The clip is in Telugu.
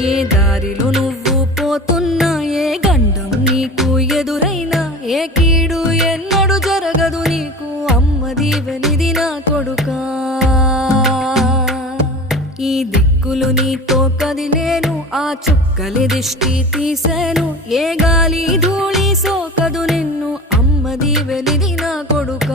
ఏ దారిలో నువ్వు పోతున్నా, ఏ గండం నీకు ఎదురైనా, ఏ కీడు ఎన్నడు జరగదు నీకు, అమ్మ దీవెనిది నా కొడుకా. ఈ దిక్కులు నీతో కదిలేను, ఆ చుక్కలి దిష్టి తీసేను, ఏ గాలి ధూళి సోకదు నిన్ను, అమ్మ దీవెనిది నా కొడుకా.